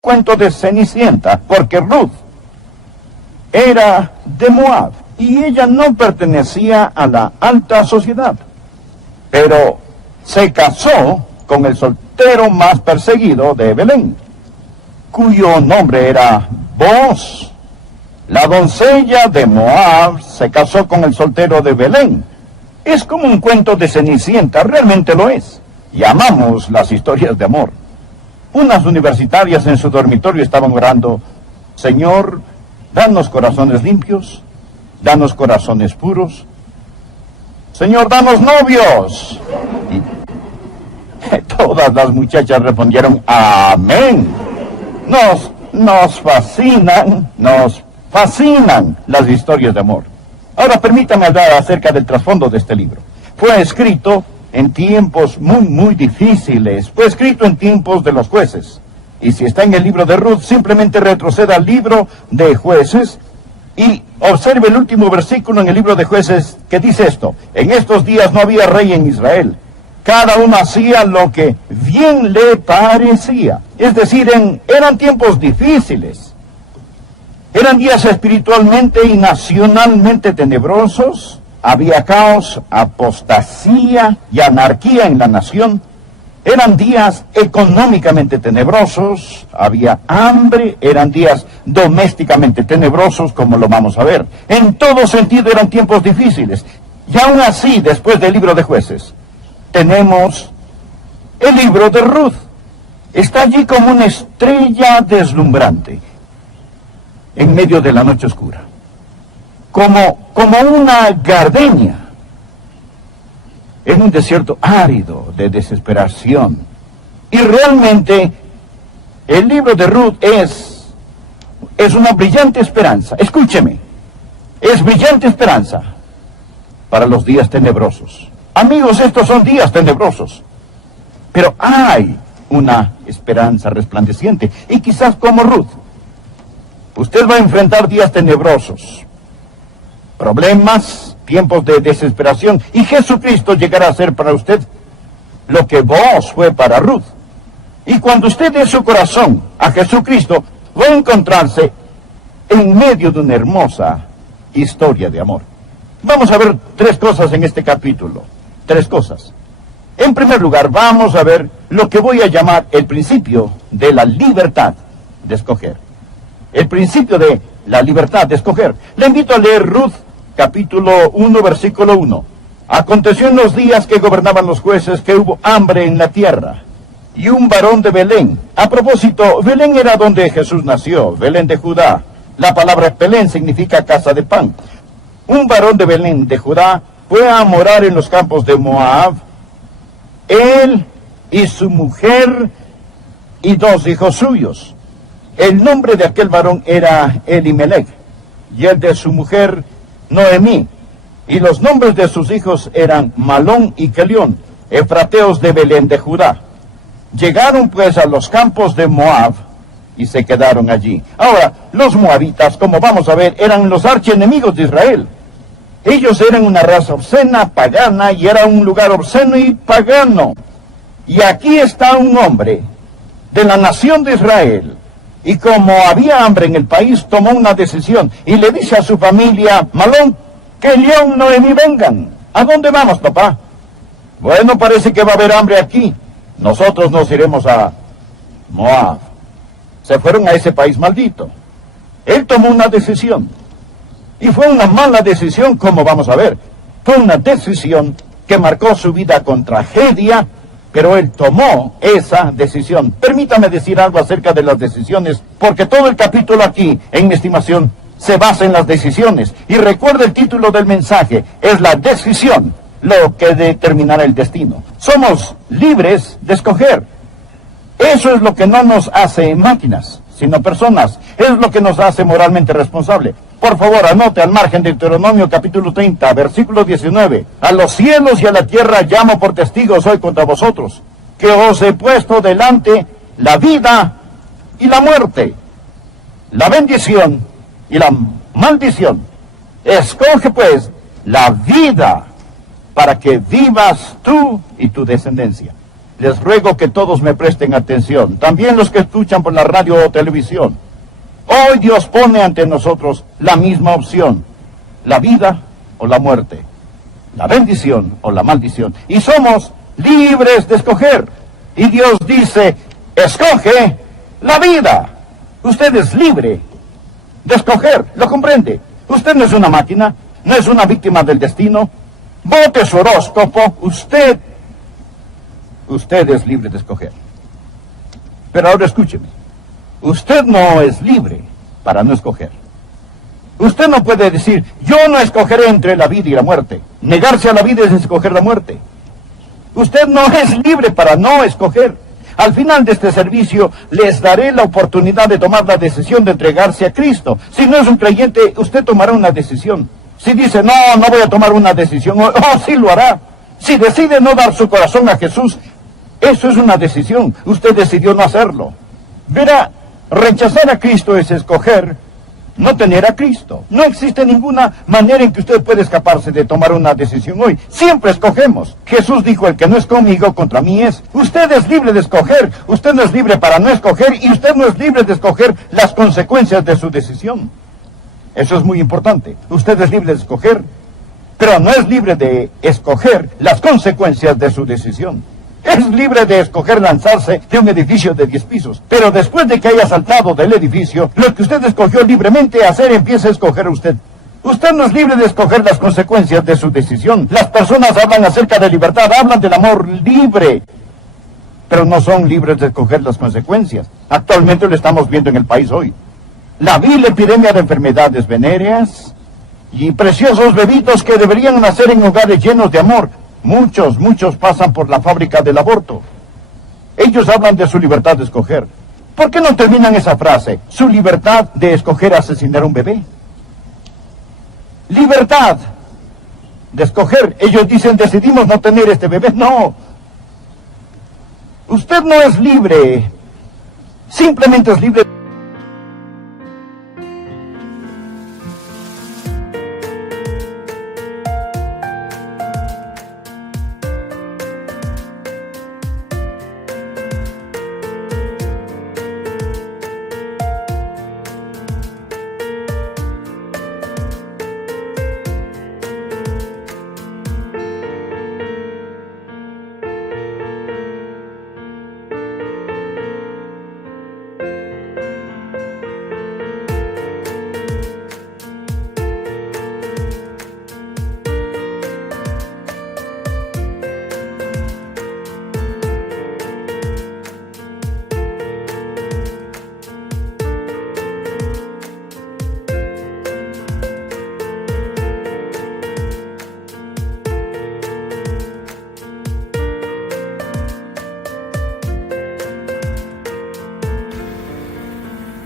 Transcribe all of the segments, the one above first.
cuento de Cenicienta, porque Ruth era de Moab y ella no pertenecía a la alta sociedad, pero se casó con el soltero más perseguido de Belén, cuyo nombre era Booz. La doncella de Moab se casó con el soltero de Belén. Es como un cuento de Cenicienta, realmente lo es. Y amamos las historias de amor. Unas universitarias en su dormitorio estaban orando: Señor, danos corazones limpios, danos corazones puros. Señor, danos novios. Y todas las muchachas respondieron: amén. Nos fascinan las historias de amor. Ahora permítame hablar acerca del trasfondo de este libro. Fue escrito en tiempos muy difíciles. Fue escrito en tiempos de los jueces. Y si está en el libro de Ruth, simplemente retroceda al libro de Jueces y observe el último versículo en el libro de Jueces que dice esto: en estos días no había rey en Israel. Cada uno hacía lo que bien le parecía. Es decir, eran tiempos difíciles. Eran días espiritualmente y nacionalmente tenebrosos. Había caos, apostasía y anarquía en la nación. Eran días económicamente tenebrosos, había hambre, eran días domésticamente tenebrosos, como lo vamos a ver. En todo sentido eran tiempos difíciles. Y aún así, después del libro de Jueces, tenemos el libro de Ruth. Está allí como una estrella deslumbrante en medio de la noche oscura, como una gardenia en un desierto árido de desesperación. Y realmente el libro de Ruth es una brillante esperanza. Escúcheme, es brillante esperanza para los días tenebrosos. Amigos, estos son días tenebrosos, pero hay una esperanza resplandeciente. Y quizás como Ruth, usted va a enfrentar días tenebrosos, problemas, tiempos de desesperación, y Jesucristo llegará a ser para usted lo que Booz fue para Ruth. Y cuando usted dé su corazón a Jesucristo, va a encontrarse en medio de una hermosa historia de amor. Vamos a ver tres cosas en este capítulo. Tres cosas. En primer lugar, vamos a ver lo que voy a llamar el principio de la libertad de escoger. El principio de la libertad de escoger. Le invito a leer Ruth, capítulo 1, versículo 1. Aconteció en los días que gobernaban los jueces que hubo hambre en la tierra, y un varón de Belén. A propósito, Belén era donde Jesús nació, Belén de Judá. La palabra Belén significa casa de pan. Un varón de Belén de Judá fue a morar en los campos de Moab, él y su mujer y 2 hijos suyos. El nombre de aquel varón era Elimelech, y el de su mujer Noemí, y los nombres de sus hijos eran Malón y Kelión, efrateos de Belén de Judá. Llegaron pues a los campos de Moab y se quedaron allí. Ahora, los moabitas, como vamos a ver, eran los archienemigos de Israel. Ellos eran una raza obscena, pagana, y era un lugar obsceno y pagano. Y aquí está un hombre de la nación de Israel, y como había hambre en el país, tomó una decisión, y le dice a su familia: Malón, Kelión, Noemí, vengan. ¿A dónde vamos, papá? Bueno, parece que va a haber hambre aquí. Nosotros nos iremos a Moab. Se fueron a ese país maldito. Él tomó una decisión. Y fue una mala decisión, como vamos a ver. Fue una decisión que marcó su vida con tragedia, pero él tomó esa decisión. Permítame decir algo acerca de las decisiones, porque todo el capítulo aquí, en mi estimación, se basa en las decisiones. Y recuerda el título del mensaje: es la decisión lo que determinará el destino. Somos libres de escoger. Eso es lo que no nos hace máquinas, sino personas. Es lo que nos hace moralmente responsable. Por favor, anote al margen de Deuteronomio capítulo 30, versículo 19. A los cielos y a la tierra llamo por testigos hoy contra vosotros, que os he puesto delante la vida y la muerte, la bendición y la maldición. Escoge pues la vida para que vivas tú y tu descendencia. Les ruego que todos me presten atención, también los que escuchan por la radio o televisión. Hoy Dios pone ante nosotros la misma opción, la vida o la muerte, la bendición o la maldición. Y somos libres de escoger. Y Dios dice, escoge la vida. Usted es libre de escoger, ¿lo comprende? Usted no es una máquina, no es una víctima del destino. Vote su horóscopo, usted es libre de escoger. Pero ahora escúcheme, usted no es libre para no escoger. Usted no puede decir, yo no escogeré entre la vida y la muerte. Negarse a la vida es escoger la muerte. Usted no es libre para no escoger. Al final de este servicio, les daré la oportunidad de tomar la decisión de entregarse a Cristo. Si no es un creyente, usted tomará una decisión. Si dice, no voy a tomar una decisión, sí lo hará. Si decide no dar su corazón a Jesús, eso es una decisión. Usted decidió no hacerlo. Verá, rechazar a Cristo es escoger no tener a Cristo. No existe ninguna manera en que usted pueda escaparse de tomar una decisión hoy. Siempre escogemos. Jesús dijo, el que no es conmigo, contra mí es. Usted es libre de escoger. Usted no es libre para no escoger y usted no es libre de escoger las consecuencias de su decisión. Eso es muy importante. Usted es libre de escoger, pero no es libre de escoger las consecuencias de su decisión. Es libre de escoger lanzarse de un edificio de 10 pisos, pero después de que haya saltado del edificio, lo que usted escogió libremente hacer empieza a escoger usted. Usted no es libre de escoger las consecuencias de su decisión. Las personas hablan acerca de libertad, hablan del amor libre, pero no son libres de escoger las consecuencias. Actualmente lo estamos viendo en el país hoy. La vil epidemia de enfermedades venéreas y preciosos bebitos que deberían nacer en hogares llenos de amor. Muchos pasan por la fábrica del aborto. Ellos hablan de su libertad de escoger. ¿Por qué no terminan esa frase? Su libertad de escoger asesinar a un bebé. Libertad de escoger. Ellos dicen, decidimos no tener este bebé. No. Usted no es libre. Simplemente es libre.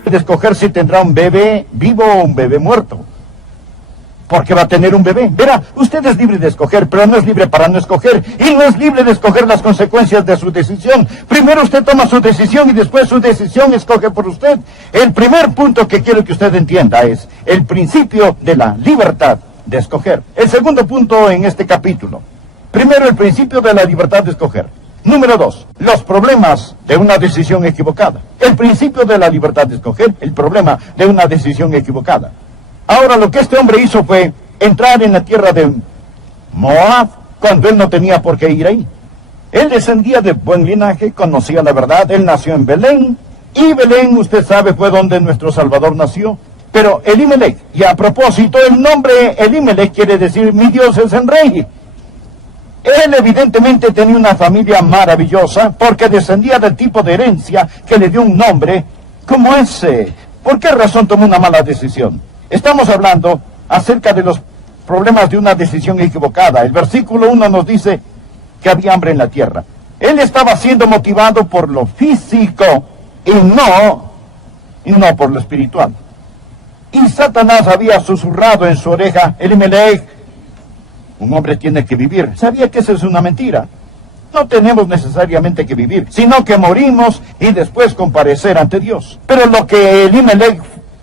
De escoger si tendrá un bebé vivo o un bebé muerto, porque va a tener un bebé. Verá, usted es libre de escoger, pero no es libre para no escoger, y no es libre de escoger las consecuencias de su decisión. Primero usted toma su decisión y después su decisión escoge por usted. El primer punto que quiero que usted entienda es el principio de la libertad de escoger. El segundo punto en este capítulo. Primero, el principio de la libertad de escoger. Número 2, los problemas de una decisión equivocada. El principio de la libertad de escoger, el problema de una decisión equivocada. Ahora, lo que este hombre hizo fue entrar en la tierra de Moab cuando él no tenía por qué ir ahí. Él descendía de buen linaje, conocía la verdad, él nació en Belén, y Belén, usted sabe, fue donde nuestro Salvador nació. Pero Elimelech, y a propósito, el nombre Elimelech quiere decir mi Dios es el rey. Él evidentemente tenía una familia maravillosa porque descendía del tipo de herencia que le dio un nombre como ese. ¿Por qué razón tomó una mala decisión? Estamos hablando acerca de los problemas de una decisión equivocada. El versículo 1 nos dice que había hambre en la tierra. Él estaba siendo motivado por lo físico y no por lo espiritual. Y Satanás había susurrado en su oreja, Elimelech, un hombre tiene que vivir. Sabía que eso es una mentira. No tenemos necesariamente que vivir, sino que morimos y después comparecer ante Dios. Pero lo que Elimelech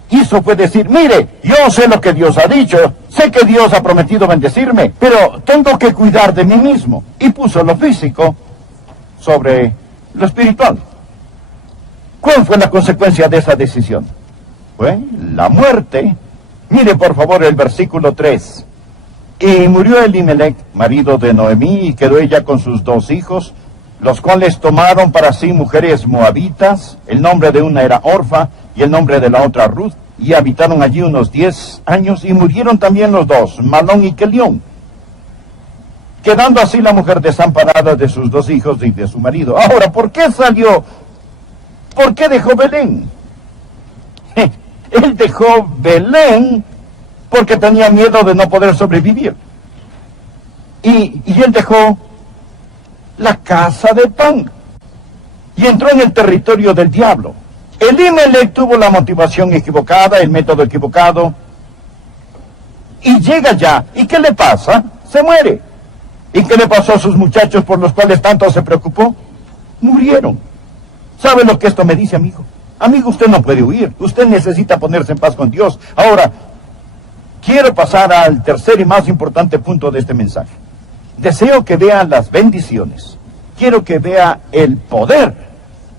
hizo fue decir, mire, yo sé lo que Dios ha dicho, sé que Dios ha prometido bendecirme, pero tengo que cuidar de mí mismo. Y puso lo físico sobre lo espiritual. ¿Cuál fue la consecuencia de esa decisión? Fue la muerte. Mire por favor el versículo 3. Y murió Elimelech, marido de Noemí, y quedó ella con sus 2 hijos, los cuales tomaron para sí mujeres moabitas. El nombre de una era Orfa y el nombre de la otra Ruth, y habitaron allí unos 10 años, y murieron también los 2, Malón y Kelión, quedando así la mujer desamparada de sus 2 hijos y de su marido. Ahora, ¿por qué salió? ¿Por qué dejó Belén? Él dejó Belén porque tenía miedo de no poder sobrevivir. Y él dejó la casa de pan y entró en el territorio del diablo. Elimelech tuvo la motivación equivocada, el método equivocado, y llega ya. ¿Y qué le pasa? Se muere. ¿Y qué le pasó a sus muchachos por los cuales tanto se preocupó? Murieron. ¿Sabe lo que esto me dice, amigo? Amigo, usted no puede huir. Usted necesita ponerse en paz con Dios. Ahora, quiero pasar al tercer y más importante punto de este mensaje. Deseo que vea las bendiciones. Quiero que vea el poder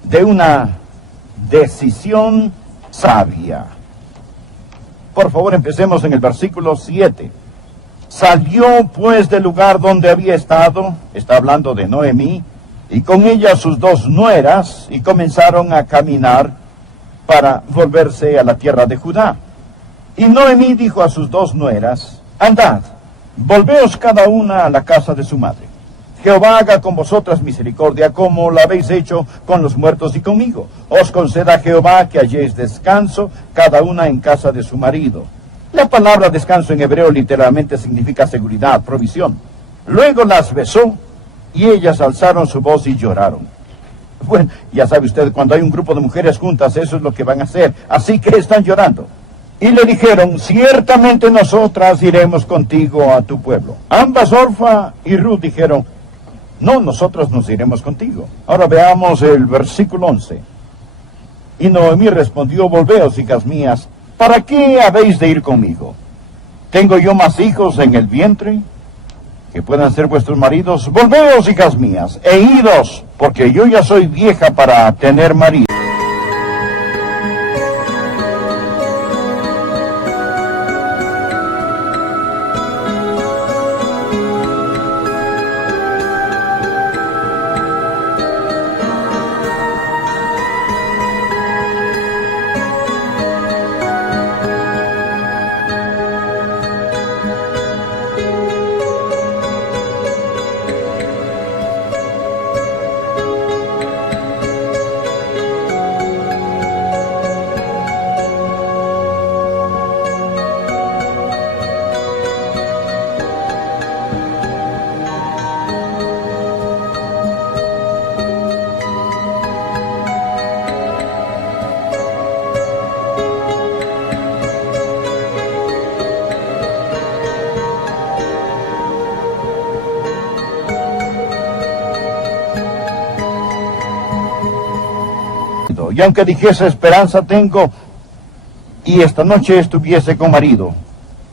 de una decisión sabia. Por favor, empecemos en el versículo 7. Salió pues del lugar donde había estado, está hablando de Noemí, y con ella sus 2 nueras, y comenzaron a caminar para volverse a la tierra de Judá. Y Noemí dijo a sus 2 nueras, andad, volveos cada una a la casa de su madre. Jehová haga con vosotras misericordia, como la habéis hecho con los muertos y conmigo. Os conceda Jehová que halléis descanso, cada una en casa de su marido. La palabra descanso en hebreo literalmente significa seguridad, provisión. Luego las besó, y ellas alzaron su voz y lloraron. Bueno, ya sabe usted, cuando hay un grupo de mujeres juntas, eso es lo que van a hacer. Así que están llorando. Y le dijeron, ciertamente nosotras iremos contigo a tu pueblo. Ambas, Orfa y Ruth, dijeron, no, nosotros nos iremos contigo. Ahora veamos el versículo 11. Y Noemí respondió, volveos, hijas mías, ¿para qué habéis de ir conmigo? ¿Tengo yo más hijos en el vientre que puedan ser vuestros maridos? Volveos, hijas mías, e idos, porque yo ya soy vieja para tener marido. Y aunque dijese esperanza tengo, y esta noche estuviese con marido,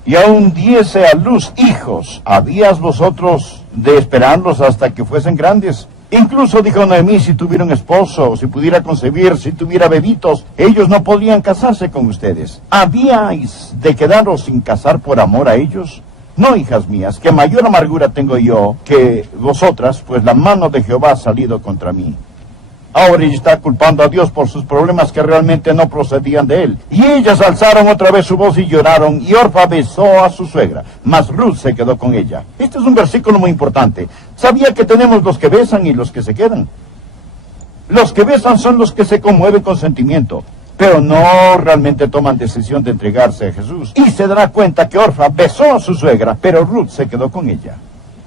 y aún diese a luz hijos, ¿habías vosotros de esperarlos hasta que fuesen grandes? Incluso dijo Noemí, si tuviera un esposo, si pudiera concebir, si tuviera bebitos, ellos no podían casarse con ustedes. ¿Habíais de quedaros sin casar por amor a ellos? No, hijas mías, que mayor amargura tengo yo que vosotras, pues la mano de Jehová ha salido contra mí. Ahora ella está culpando a Dios por sus problemas que realmente no procedían de él. Y ellas alzaron otra vez su voz y lloraron, y Orfa besó a su suegra, mas Ruth se quedó con ella. Este es un versículo muy importante. ¿Sabía que tenemos los que besan y los que se quedan? Los que besan son los que se conmueven con sentimiento, pero no realmente toman decisión de entregarse a Jesús. Y se dará cuenta que Orfa besó a su suegra, pero Ruth se quedó con ella.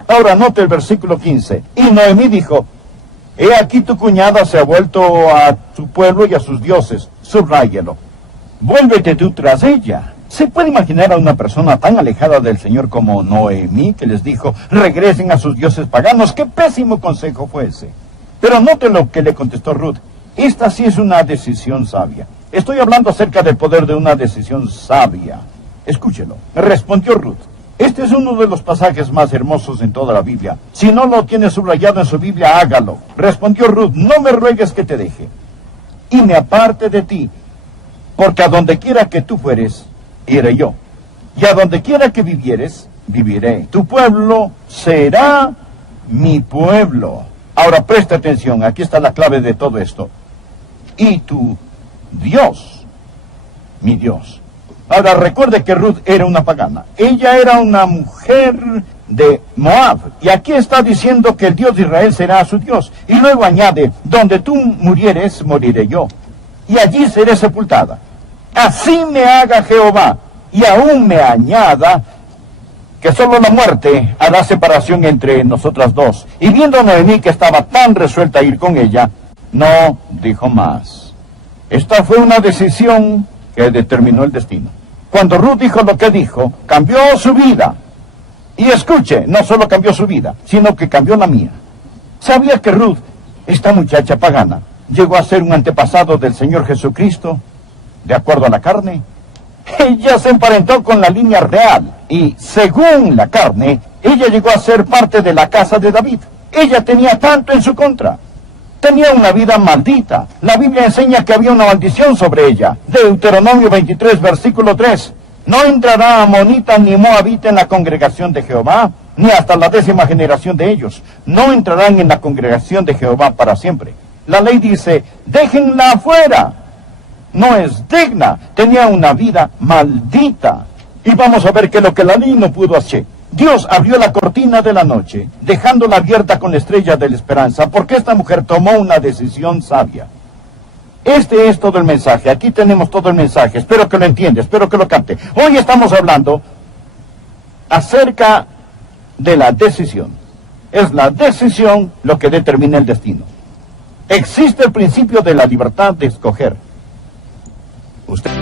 Ahora note el versículo 15. Y Noemí dijo, he aquí tu cuñada se ha vuelto a su pueblo y a sus dioses. Subráyelo. Vuélvete tú tras ella. ¿Se puede imaginar a una persona tan alejada del Señor como Noemí que les dijo, regresen a sus dioses paganos? ¡Qué pésimo consejo fue ese! Pero note lo que le contestó Ruth. Esta sí es una decisión sabia. Estoy hablando acerca del poder de una decisión sabia. Escúchelo. Respondió Ruth. Este es uno de los pasajes más hermosos en toda la Biblia. Si no lo tiene subrayado en su Biblia, hágalo. Respondió Ruth, no me ruegues que te deje y me aparte de ti, porque a donde quiera que tú fueres, iré yo, y a donde quiera que vivieres, viviré. Tu pueblo será mi pueblo. Ahora presta atención, aquí está la clave de todo esto. Y tu Dios, mi Dios. Ahora recuerde que Ruth era una pagana. Ella era una mujer de Moab. Y aquí está diciendo que el Dios de Israel será su Dios. Y luego añade, donde tú murieres, moriré yo. Y allí seré sepultada. Así me haga Jehová. Y aún me añada que solo la muerte hará separación entre nosotras dos. Y viendo Noemí que estaba tan resuelta a ir con ella, no dijo más. Esta fue una decisión que determinó el destino. Cuando Ruth dijo lo que dijo, cambió su vida. Y escuche, no solo cambió su vida, sino que cambió la mía. ¿Sabía que Ruth, esta muchacha pagana, llegó a ser un antepasado del Señor Jesucristo, de acuerdo a la carne? Ella se emparentó con la línea real y, según la carne, ella llegó a ser parte de la casa de David. Ella tenía tanto en su contra. Tenía una vida maldita. La Biblia enseña que había una maldición sobre ella. Deuteronomio 23, versículo 3. No entrará amonita ni moabita en la congregación de Jehová, ni hasta la 10ª generación de ellos. No entrarán en la congregación de Jehová para siempre. La ley dice, déjenla afuera. No es digna. Tenía una vida maldita. Y vamos a ver que lo que la ley no pudo hacer. Dios abrió la cortina de la noche, dejándola abierta con la estrella de la esperanza, porque esta mujer tomó una decisión sabia. Este es todo el mensaje. Aquí tenemos todo el mensaje. Espero que lo entienda, espero que lo capte. Hoy estamos hablando acerca de la decisión. Es la decisión lo que determina el destino. Existe el principio de la libertad de escoger. Usted...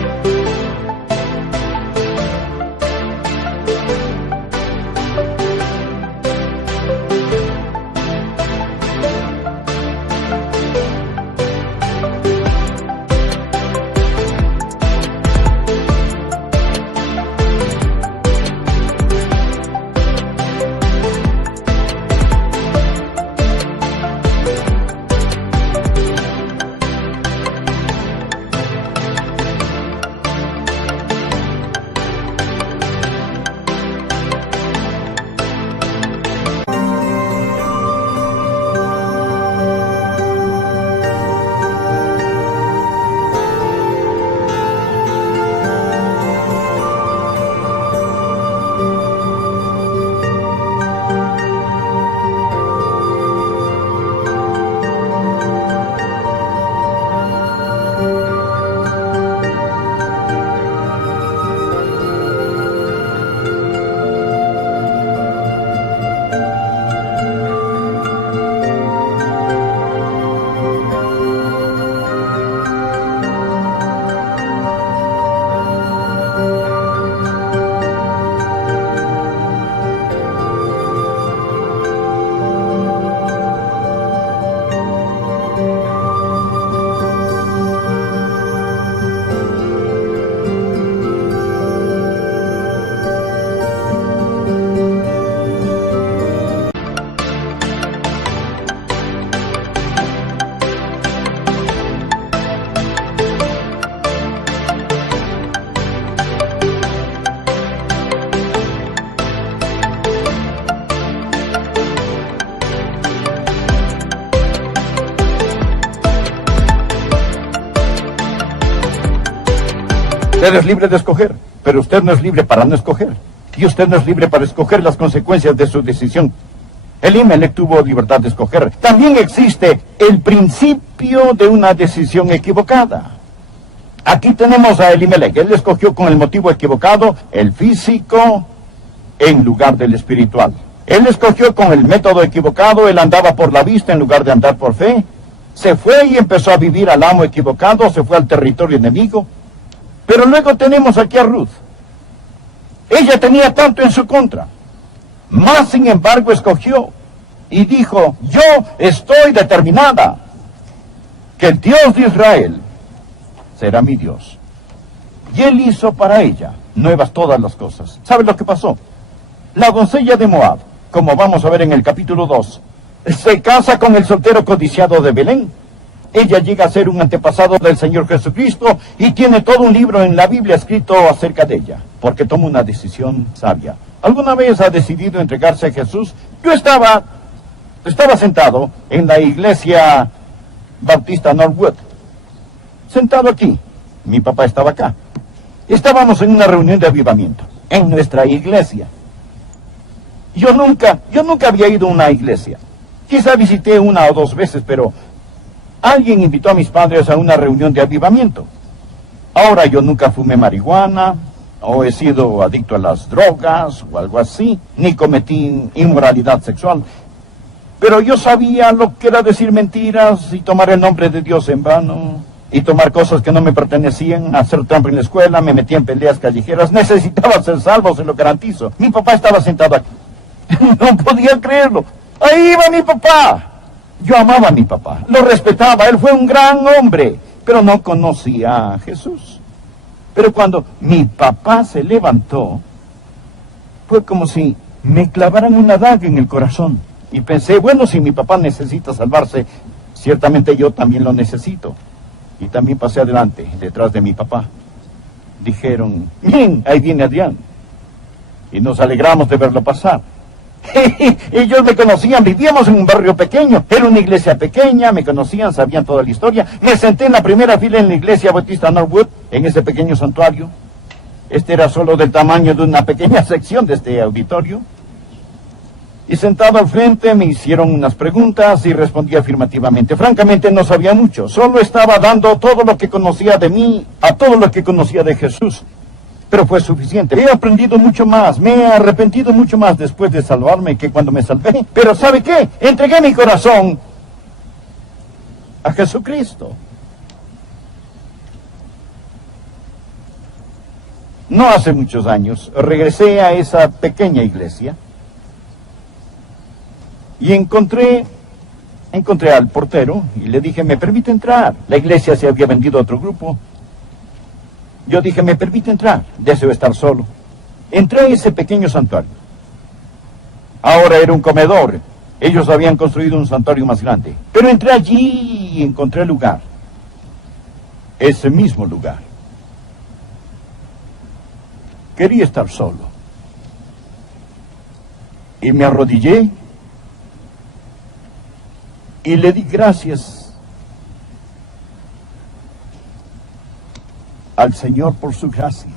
Usted es libre de escoger, pero usted no es libre para no escoger. Y usted no es libre para escoger las consecuencias de su decisión. Elimelech tuvo libertad de escoger. También existe el principio de una decisión equivocada. Aquí tenemos a Elimelech. Él escogió con el motivo equivocado, el físico, en lugar del espiritual. Él escogió con el método equivocado, él andaba por la vista en lugar de andar por fe. Se fue y empezó a vivir al amo equivocado, se fue al territorio enemigo. Pero luego tenemos aquí a Ruth. Ella tenía tanto en su contra. Más sin embargo escogió y dijo, yo estoy determinada que el Dios de Israel será mi Dios. Y él hizo para ella nuevas todas las cosas. ¿Sabe lo que pasó? La doncella de Moab, como vamos a ver en el capítulo 2, se casa con el soltero codiciado de Belén. Ella llega a ser un antepasado del Señor Jesucristo y tiene todo un libro en la Biblia escrito acerca de ella, porque toma una decisión sabia. ¿Alguna vez ha decidido entregarse a Jesús? Yo estaba sentado en la iglesia bautista Northwood, sentado aquí. Mi papá estaba acá. Estábamos en una reunión de avivamiento, en nuestra iglesia. Yo nunca había ido a una iglesia. Quizá visité una o dos veces, pero alguien invitó a mis padres a una reunión de avivamiento. Ahora yo nunca fumé marihuana, o he sido adicto a las drogas, o algo así, ni cometí inmoralidad sexual. Pero yo sabía lo que era decir mentiras y tomar el nombre de Dios en vano, y tomar cosas que no me pertenecían, hacer trampa en la escuela, me metí en peleas callejeras. Necesitaba ser salvo, se lo garantizo. Mi papá estaba sentado aquí. No podía creerlo. Ahí iba mi papá. Yo amaba a mi papá, lo respetaba, él fue un gran hombre, pero no conocía a Jesús. Pero cuando mi papá se levantó, fue como si me clavaran una daga en el corazón. Y pensé, bueno, si mi papá necesita salvarse, ciertamente yo también lo necesito. Y también pasé adelante, detrás de mi papá. Dijeron, bien, ahí viene Adrián. Y nos alegramos de verlo pasar. Ellos me conocían, vivíamos en un barrio pequeño, era una iglesia pequeña, me conocían, sabían toda la historia. Me senté en la primera fila en la iglesia bautista Northwood, en ese pequeño santuario. Este era solo del tamaño de una pequeña sección de este auditorio. Y sentado al frente me hicieron unas preguntas y respondí afirmativamente. Francamente no sabía mucho, solo estaba dando todo lo que conocía de mí a todo lo que conocía de Jesús. Pero fue suficiente. He aprendido mucho más, me he arrepentido mucho más después de salvarme que cuando me salvé. Pero ¿sabe qué? Entregué mi corazón a Jesucristo. No hace muchos años regresé a esa pequeña iglesia y encontré al portero y le dije, ¿me permite entrar? La iglesia se había vendido a otro grupo. Yo dije, ¿me permite entrar? Deseo estar solo. Entré a ese pequeño santuario. Ahora era un comedor. Ellos habían construido un santuario más grande. Pero entré allí y encontré el lugar. Ese mismo lugar. Quería estar solo. Y me arrodillé y le di gracias al Señor por su gracia.